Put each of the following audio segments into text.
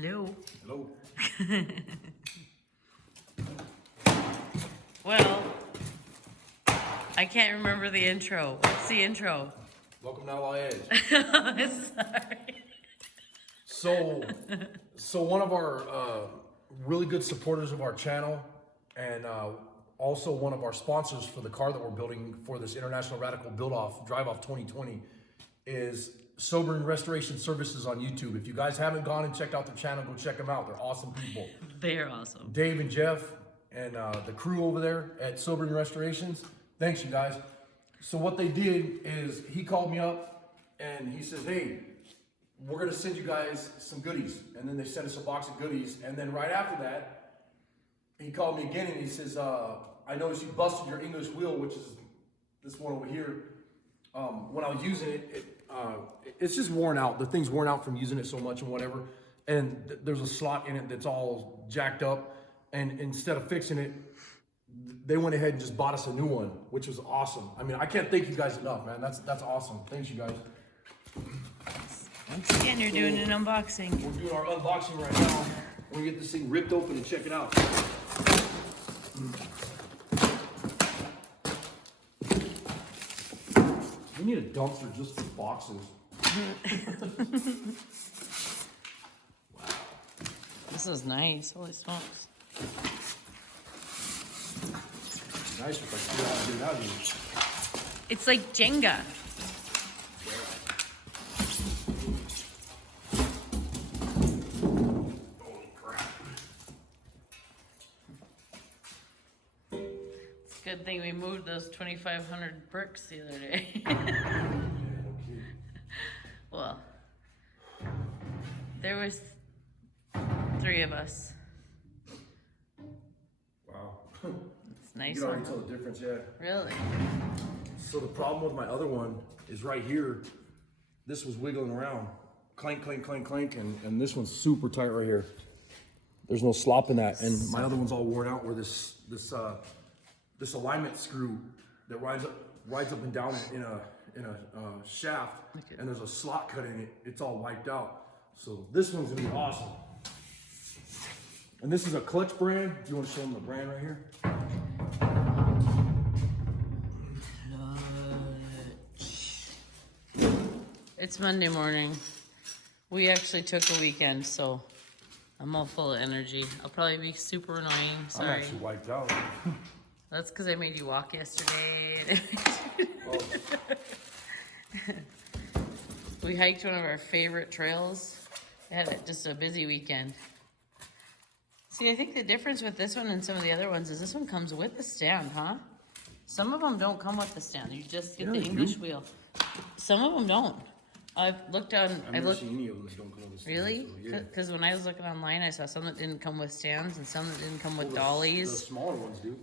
Hello. Hello. Well, I can't remember the intro. What's the intro? Welcome to Outlaw Edge. Sorry. So one of our really good supporters of our channel, and also one of our sponsors for the car that we're building for this International Radical Drive-Off 2020, is Sobering Restoration Services on YouTube. If you guys haven't gone and checked out their channel, go check them out. They're awesome people. They're awesome. Dave and Jeff and the crew over there at Sobering Restorations. Thanks, you guys. So what they did is he called me up and he says, hey, we're gonna send you guys some goodies. And then they sent us a box of goodies. And then right after that, he called me again and he says, I noticed you busted your English wheel, which is this one over here. When I was using it, it's just worn out. The thing's worn out from using it so much and whatever. And there's a slot in it that's all jacked up. And instead of fixing it, they went ahead and just bought us a new one, which was awesome. I mean, I can't thank you guys enough, man. That's awesome. Thanks, you guys. Once again, you're doing an unboxing. We're doing our unboxing right now. We're gonna get this thing ripped open and check it out. We need a dumpster just for boxes. Wow. This is nice. Holy smokes. Nice if I figure out how to get it out of here. It's like Jenga. Holy crap. It's a good thing we moved those 2,500 bricks the other day. Well, there was 3 of us. Wow. It's nice. You can already tell the difference, yeah. Really? So the problem with my other one is right here. This was wiggling around. Clank, clank, clank, clank, and this one's super tight right here. There's no slop in that, and my other one's all worn out where this alignment screw that rides up and down in a shaft, and there's a slot cut in it. It's all wiped out. So this one's gonna be awesome. And this is a Clutch brand. Do you want to show them the brand right here? It's Monday morning. We actually took a weekend, so I'm all full of energy. I'll probably be super annoying. Sorry. I'm actually wiped out. That's because I made you walk yesterday. Oh. We hiked one of our favorite trails. We had just a busy weekend. See, I think the difference with this one and some of the other ones is this one comes with a stand, huh? Some of them don't come with the stand. You just get the English wheel. Some of them don't. I've looked on. I've never seen any of them that don't come with a stand. Really? So, yeah. Because when I was looking online, I saw some that didn't come with stands and some that didn't come with dollies. The smaller ones do.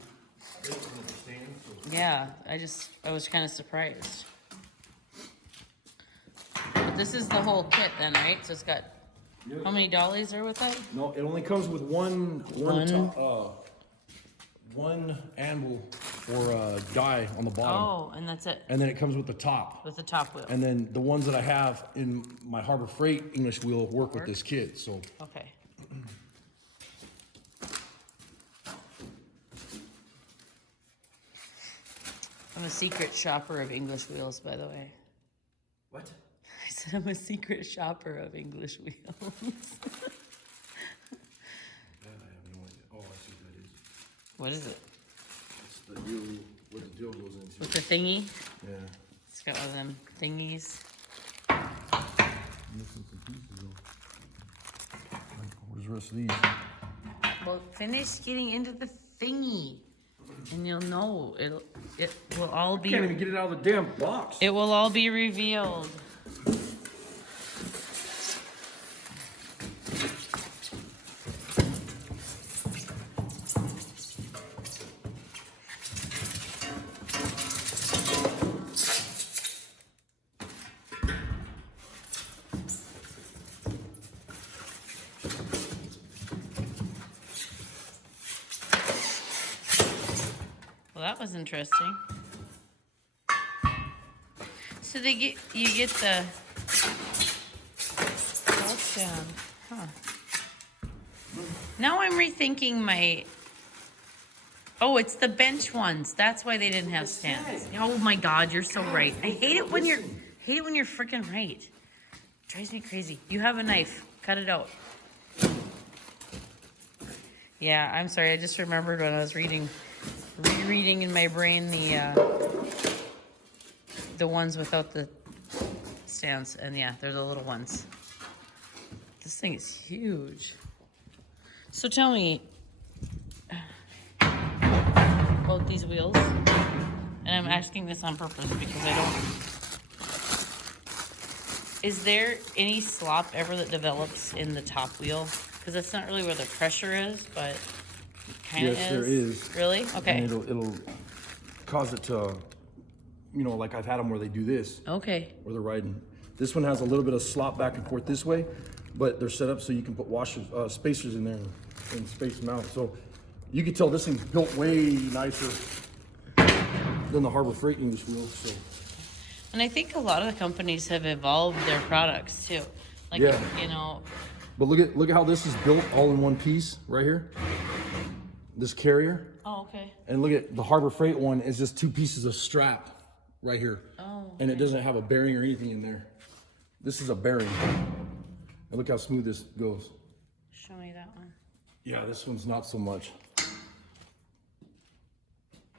They don't come with a stand, so. Yeah, I was kind of surprised. But this is the whole kit then, right? So it's got, how many dollies are with that? No, it only comes with one anvil or die on the bottom. Oh, and that's it. And then it comes with the top. With the top wheel. And then the ones that I have in my Harbor Freight English wheel work with this kit. So Okay. I'm a secret shopper of English wheels, by the way. what? I said I'm a secret shopper of English wheels. That I have no idea. Oh, I see what that is. What is it? It's the deal what the deal goes into. With the thingy? Yeah. It's got one of them thingies. Missing some pieces though. Where's the rest of these? Well, finish getting into the thingy, and you'll know it will all be. I can't even get it out of the damn box. It will all be revealed. Well, that was interesting. So you get the down. Huh. Now I'm rethinking my. Oh, it's the bench ones. That's why they didn't have stands. Oh my God, you're so right. I hate it when you're freaking right. Drives me crazy. You have a knife. Cut it out. Yeah, I'm sorry. I just remembered when I was rereading in my brain the ones without the stands, and yeah, they're the little ones. This thing is huge. So tell me about these wheels, and I'm asking this on purpose because I don't. Is there any slop ever that develops in the top wheel? Because that's not really where the pressure is, but it kind of is. Yes, there is. Really? Okay. And it'll cause it to, like I've had them where they do this. Okay. Where they're riding. This one has a little bit of slop back and forth this way, but they're set up so you can put spacers in there and space them out. So you can tell this thing's built way nicer than the Harbor Freight English wheels. So. And I think a lot of the companies have evolved their products too. Like, yeah. But look at how this is built all in one piece right here. This carrier. Oh, okay. And look at the Harbor Freight one is just 2 pieces of strap right here. Oh. Okay. And it doesn't have a bearing or anything in there. This is a bearing. And look how smooth this goes. Show me that one. Yeah, this one's not so much.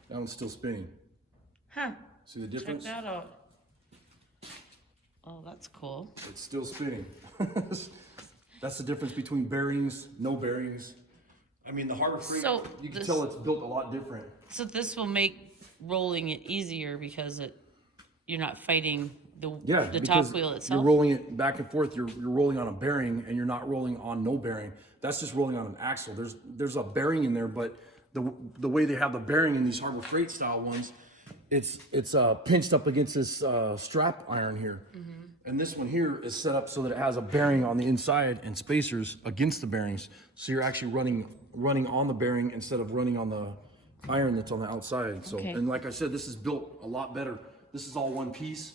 That one's still spinning. Huh. See the difference? Check that out. Oh, that's cool. It's still spinning. That's the difference between bearings, no bearings. I mean, the Harbor Freight, you can tell it's built a lot different. So this will make rolling it easier because you're not fighting the top wheel itself. You're rolling it back and forth. You're rolling on a bearing, and you're not rolling on no bearing. That's just rolling on an axle. There's a bearing in there, but the way they have the bearing in these Harbor Freight style ones, it's pinched up against this strap iron here. Mm-hmm. And this one here is set up so that it has a bearing on the inside and spacers against the bearings. So you're actually running on the bearing instead of running on the iron that's on the outside. So, and like I said, this is built a lot better. This is all one piece.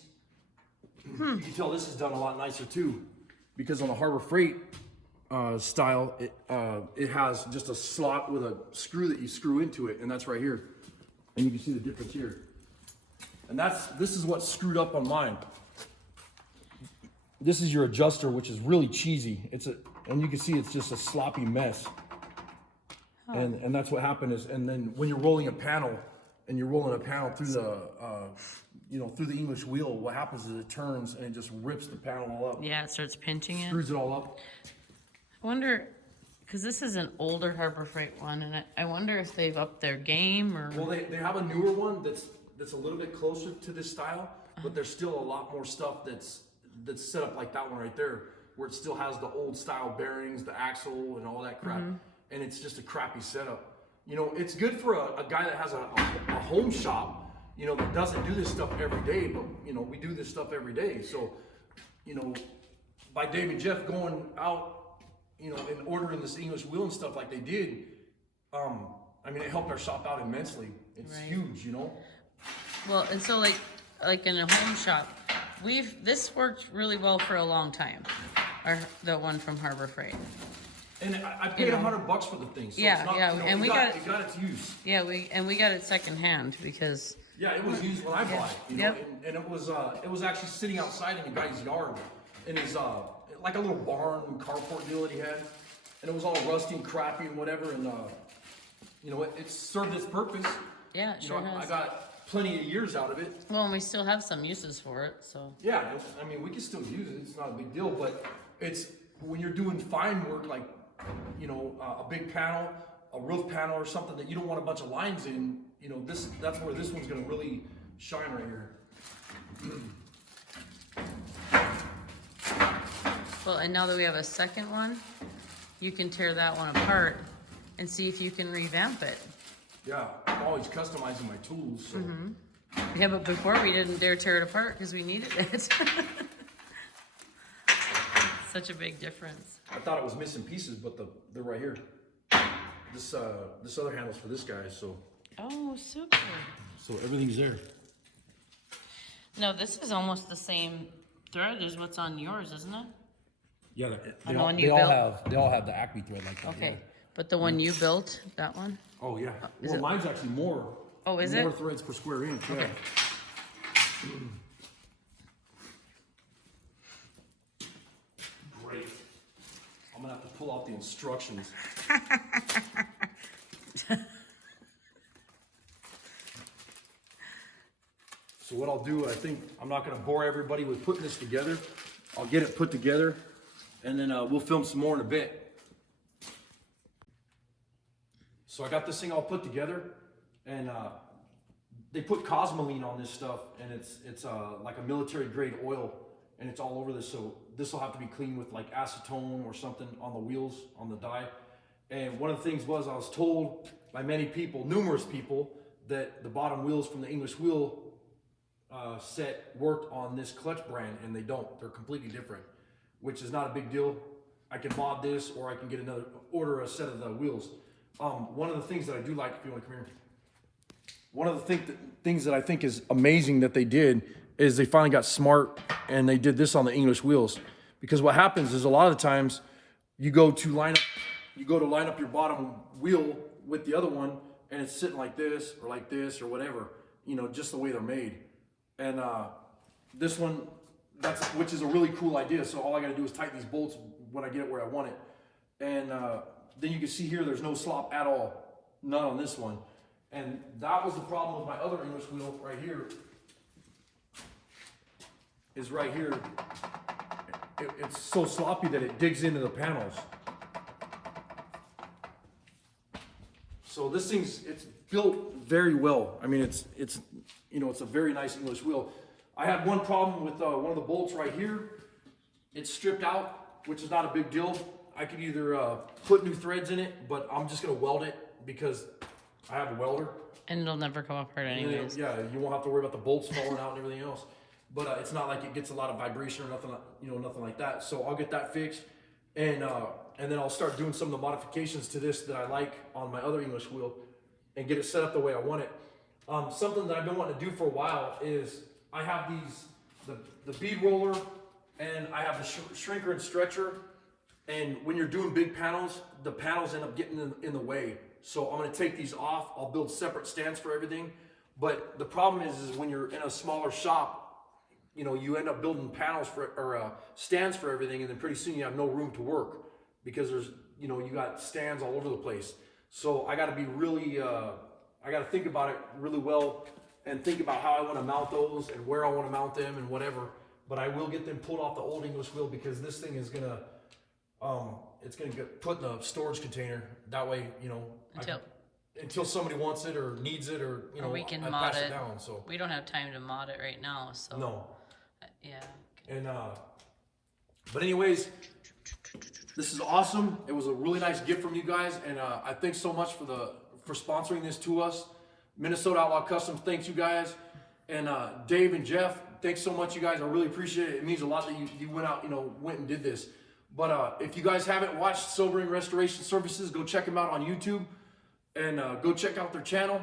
You can tell this is done a lot nicer too, because on the Harbor Freight style, it has just a slot with a screw that you screw into it, and that's right here. And you can see the difference here. And this is what's screwed up on mine. This is your adjuster, which is really cheesy. And you can see it's just a sloppy mess. Huh. And that's what happened is, and then when you're rolling a panel, and you're rolling a panel through through the English wheel, what happens is it turns and it just rips the panel all up. Yeah, it starts pinching it. Screws it all up. I wonder, because this is an older Harbor Freight one, and I wonder if they've upped their game or. Well, they have a newer one that's a little bit closer to this style, but there's still a lot more stuff that's set up like that one right there, where it still has the old style bearings, the axle, and all that crap, and it's just a crappy setup. It's good for a guy that has a home shop, that doesn't do this stuff every day, but we do this stuff every day. So, by Dave and Jeff going out, and ordering this English wheel and stuff like they did, it helped our shop out immensely. It's huge, Well, and so like in a home shop, this worked really well for a long time. The one from Harbor Freight. And I paid $100 for the thing. So it's not, and we got its use. Yeah, we got it secondhand because. Yeah, it was used when I bought it. And it was actually sitting outside in a guy's yard, in his like a little barn carport deal that he had, and it was all rusty and crappy and whatever, and it served its purpose. Yeah, it sure has. I got plenty of years out of it. Well, and we still have some uses for it, so. Yeah, we can still use it. It's not a big deal, but it's when you're doing fine work like, a big panel, a roof panel or something that you don't want a bunch of lines in, that's where this one's gonna really shine right here. Well, and now that we have a second one, you can tear that one apart and see if you can revamp it. Yeah, I'm always customizing my tools. So. Yeah, but before we didn't dare tear it apart because we needed it. Such a big difference. I thought it was missing pieces, but they're right here. This other handle's for this guy, so. Oh, super. So everything's there. No, this is almost the same thread as what's on yours, isn't it? Yeah, On the one you built? they all have the Acme thread like that. Okay, Yeah. but the one you built, that one? Oh yeah. Is Well, it- mine's actually more. Oh, is more it? threads per square inch. Yeah. Okay. Great. I'm gonna have to pull out the instructions. So what I'll do, I think I'm not gonna bore everybody with putting this together. I'll get it put together, and then we'll film some more in a bit. So I got this thing all put together, and they put cosmoline on this stuff, and it's like a military grade oil, and it's all over this. So this will have to be cleaned with like acetone or something on the wheels, on the die. And one of the things was I was told by many people, numerous people, that the bottom wheels from the English wheel set worked on this clutch brand, and they don't. They're completely different, which is not a big deal. I can mod this, or I can get order a set of the wheels. One of the things that I do like, if you want to come here, one of the things that I think is amazing that they did is they finally got smart, and they did this on the English wheels. Because what happens is a lot of the times you go to line up your bottom wheel with the other one, and it's sitting like this or whatever, you know, just the way they're made. And this one, which is a really cool idea. So all I got to do is tighten these bolts when I get it where I want it. And then you can see here, there's no slop at all, none on this one. And that was the problem with my other English wheel right here. Is right here. It's so sloppy that it digs into the panels. So this it's built very well. I mean, it's you know, it's a very nice English wheel. I had one problem with one of the bolts right here. It's stripped out, which is not a big deal. I could either put new threads in it, but I'm just gonna weld it because I have a welder. And it'll never come apart anyways. Yeah, you won't have to worry about the bolts falling out and everything else. But it's not like it gets a lot of vibration or nothing, you know, nothing like that. So I'll get that fixed, and then I'll start doing some of the modifications to this that I like on my other English wheel, and get it set up the way I want it. Something that I've been wanting to do for a while is I have the bead roller, and I have the shrinker and stretcher. And when you're doing big panels, the panels end up getting in the way. So I'm gonna take these off. I'll build separate stands for everything. But the problem is when you're in a smaller shop, you know, you end up building panels or stands for everything, and then pretty soon you have no room to work because there's, you know, you got stands all over the place. So I got to be really, I got to think about it really well and think about how I want to mount those and where I want to mount them and whatever. But I will get them pulled off the old English wheel because this thing is gonna, it's gonna get put in a storage container. That way, you know, until somebody wants it or needs it, or you know, we can I mod pass it. down. So We don't have time to mod it right now, so. no. Yeah. And but anyways, this is awesome. It was a really nice gift from you guys, and I thanks so much for sponsoring this to us. Minnesota Outlaw Customs, thanks you guys, and Dave and Jeff, thanks so much, you guys. I really appreciate it. It means a lot that you went out, you know, went and did this. But if you guys haven't watched Sobering Restoration Services, go check them out on YouTube, and go check out their channel.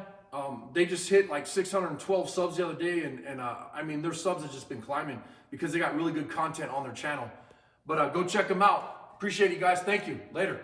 They just hit like 612 subs the other day, and I mean, their subs have just been climbing because they got really good content on their channel. But go check them out. Appreciate you guys. Thank you. Later.